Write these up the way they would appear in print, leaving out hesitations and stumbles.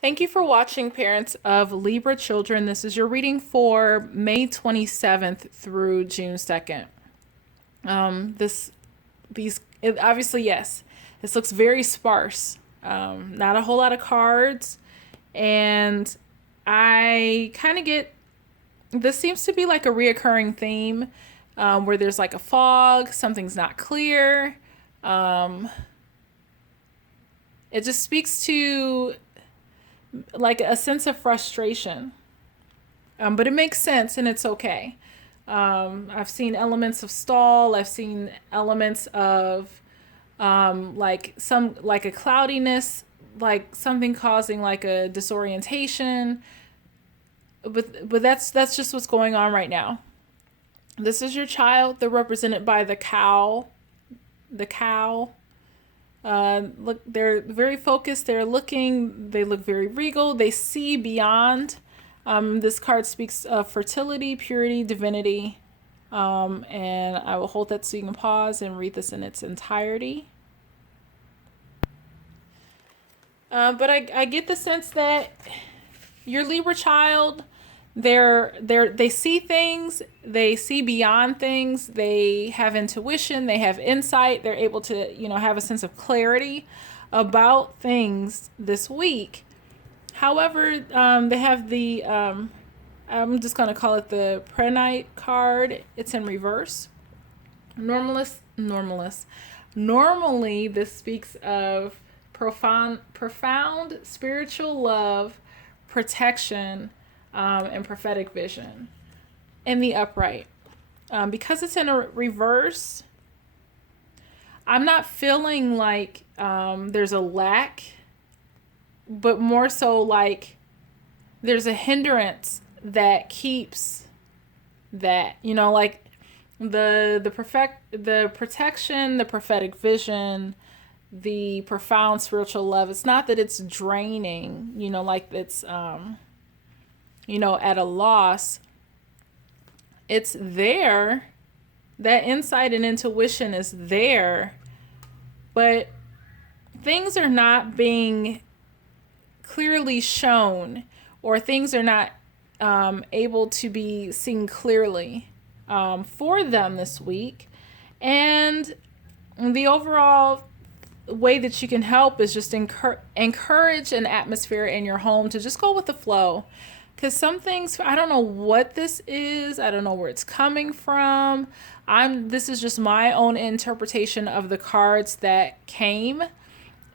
Thank you for watching, parents of Libra children. This is your reading for May 27th through June 2nd. Obviously, yes, this looks very sparse. Not a whole lot of cards. And I kind of get, this seems to be like a reoccurring theme where there's like a fog, something's not clear. It just speaks to like a sense of frustration. But it makes sense and it's okay. I've seen elements of stall. I've seen elements of like a cloudiness, like something causing like a disorientation. But that's just what's going on right now. This is your child. They're represented by the cow. The cow. Look, they're very focused. They're looking. They look very regal. They see beyond. This card speaks of fertility, purity, divinity. And I will hold that so you can pause and read this in its entirety. But I get the sense that your Libra child, they see things, they see beyond things, they have intuition, they have insight, they're able to, have a sense of clarity about things this week. However, they have the, I'm just going to call it the Prenite card. It's in reverse. Normally, this speaks of profound spiritual love, protection, and prophetic vision in the upright. Because it's in a reverse, I'm not feeling like there's a lack, but more so like there's a hindrance that keeps that, like the protection, the prophetic vision, the profound spiritual love. It's not that it's draining, like it's at a loss. It's there. That insight and intuition is there, but things are not being clearly shown, or things are not able to be seen clearly for them this week. And the overall way that you can help is just encourage an atmosphere in your home to just go with the flow. Because some things, I don't know what this is. I don't know where it's coming from. This is just my own interpretation of the cards that came.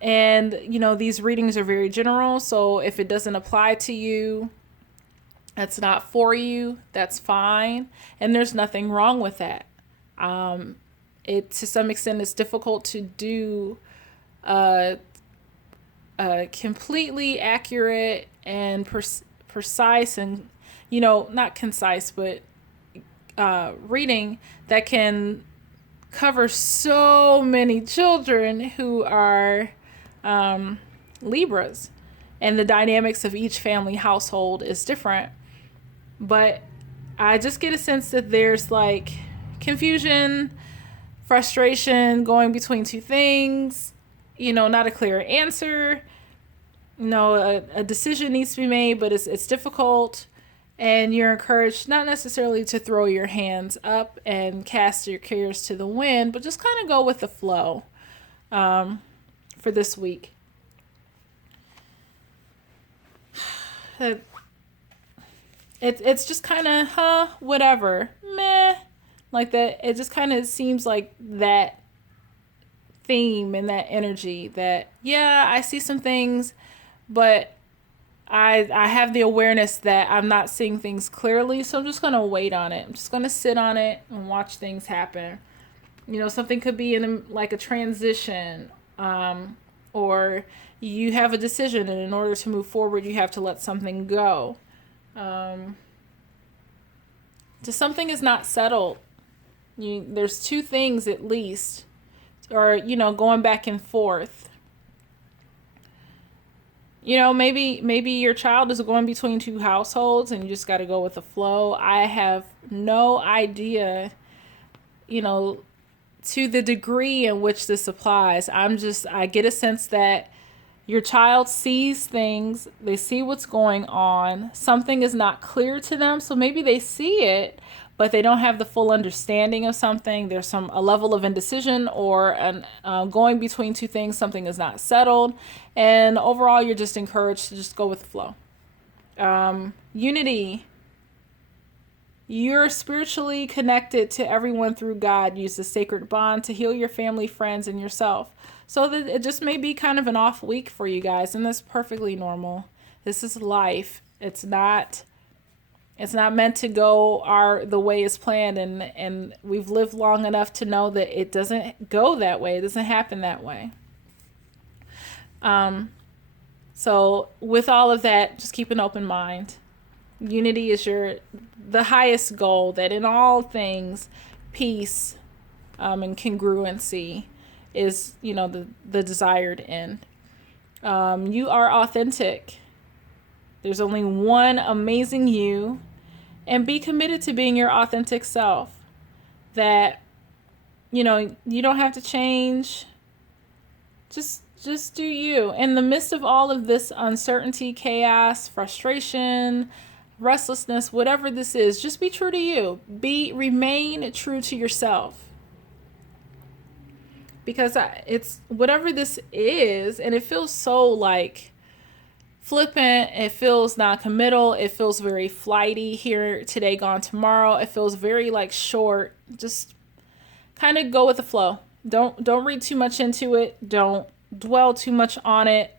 And, these readings are very general. So if it doesn't apply to you, that's not for you, that's fine. And there's nothing wrong with that. To some extent, it's difficult to do a completely accurate and precise and, not concise, but reading that can cover so many children who are Libras. And the dynamics of each family household is different. But I just get a sense that there's like confusion, frustration going between two things, not a clear answer. A decision needs to be made, but it's difficult. And you're encouraged not necessarily to throw your hands up and cast your cares to the wind, but just kind of go with the flow for this week. It's just kind of, whatever, meh, like that. It just kind of seems like that theme and that energy that, yeah, I see some things, but I have the awareness that I'm not seeing things clearly, so I'm just going to wait on it. I'm just going to sit on it and watch things happen. Something could be in like a transition, or you have a decision, and in order to move forward, you have to let something go. Just something is not settled. There's two things at least, or, going back and forth. Maybe your child is going between two households and you just got to go with the flow. I have no idea, to the degree in which this applies. I get a sense that Your child sees things, they see what's going on, something is not clear to them, so maybe they see it, but they don't have the full understanding of something. There's a level of indecision or an going between two things, something is not settled, and overall you're just encouraged to just go with the flow. Unity. You're spiritually connected to everyone through God. Use the sacred bond to heal your family, friends, and yourself. So that it just may be kind of an off week for you guys, and that's perfectly normal. This is life. It's not meant to go the way it's planned, and we've lived long enough to know that it doesn't go that way. It doesn't happen that way. So with all of that, just keep an open mind. Unity is the highest goal, that in all things, peace and congruency is, the desired end. You are authentic. There's only one amazing you, and be committed to being your authentic self. That, you don't have to change. Just do you. In the midst of all of this uncertainty, chaos, frustration, restlessness, whatever this is, just be true to you. Remain true to yourself. Because it's whatever this is, and it feels so like flippant, it feels non-committal, it feels very flighty, here today, gone tomorrow. It feels very like short. Just kind of go with the flow. Don't read too much into it. Don't dwell too much on it.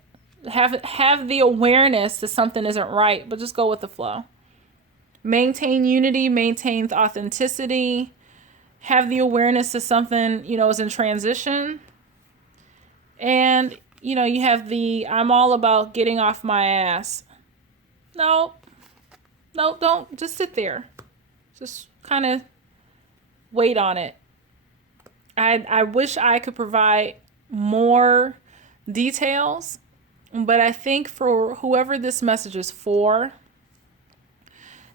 Have the awareness that something isn't right, but just go with the flow. Maintain unity, maintain authenticity. Have the awareness that something, is in transition. And, you have I'm all about getting off my ass. No, don't. Just sit there. Just kind of wait on it. I wish I could provide more details, but I think for whoever this message is for,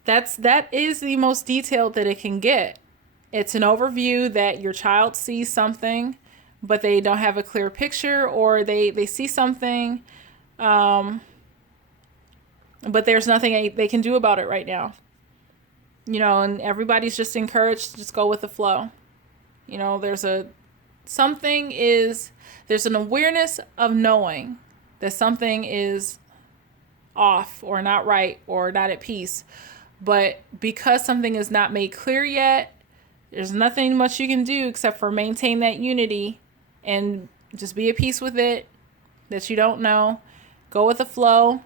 that is the most detailed that it can get. It's an overview that your child sees something, but they don't have a clear picture, or they see something, but there's nothing they can do about it right now. And everybody's just encouraged to just go with the flow. There's an awareness of knowing that something is off or not right or not at peace. But because something is not made clear yet, there's nothing much you can do except for maintain that unity and just be at peace with it, that you don't know. Go with the flow.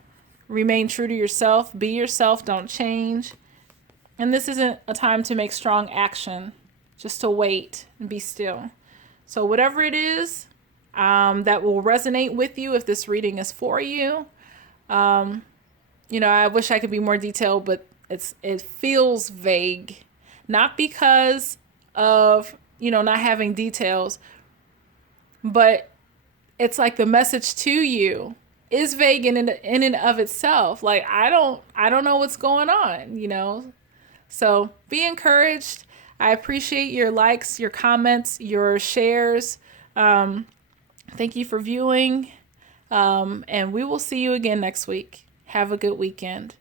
Remain true to yourself. Be yourself. Don't change. And this isn't a time to make strong action, just to wait and be still. So whatever it is that will resonate with you, if this reading is for you, I wish I could be more detailed, but it feels vague. Not because of, not having details, but it's like the message to you is vague in and of itself. Like, I don't know what's going on, So be encouraged. I appreciate your likes, your comments, your shares. Thank you for viewing. And we will see you again next week. Have a good weekend.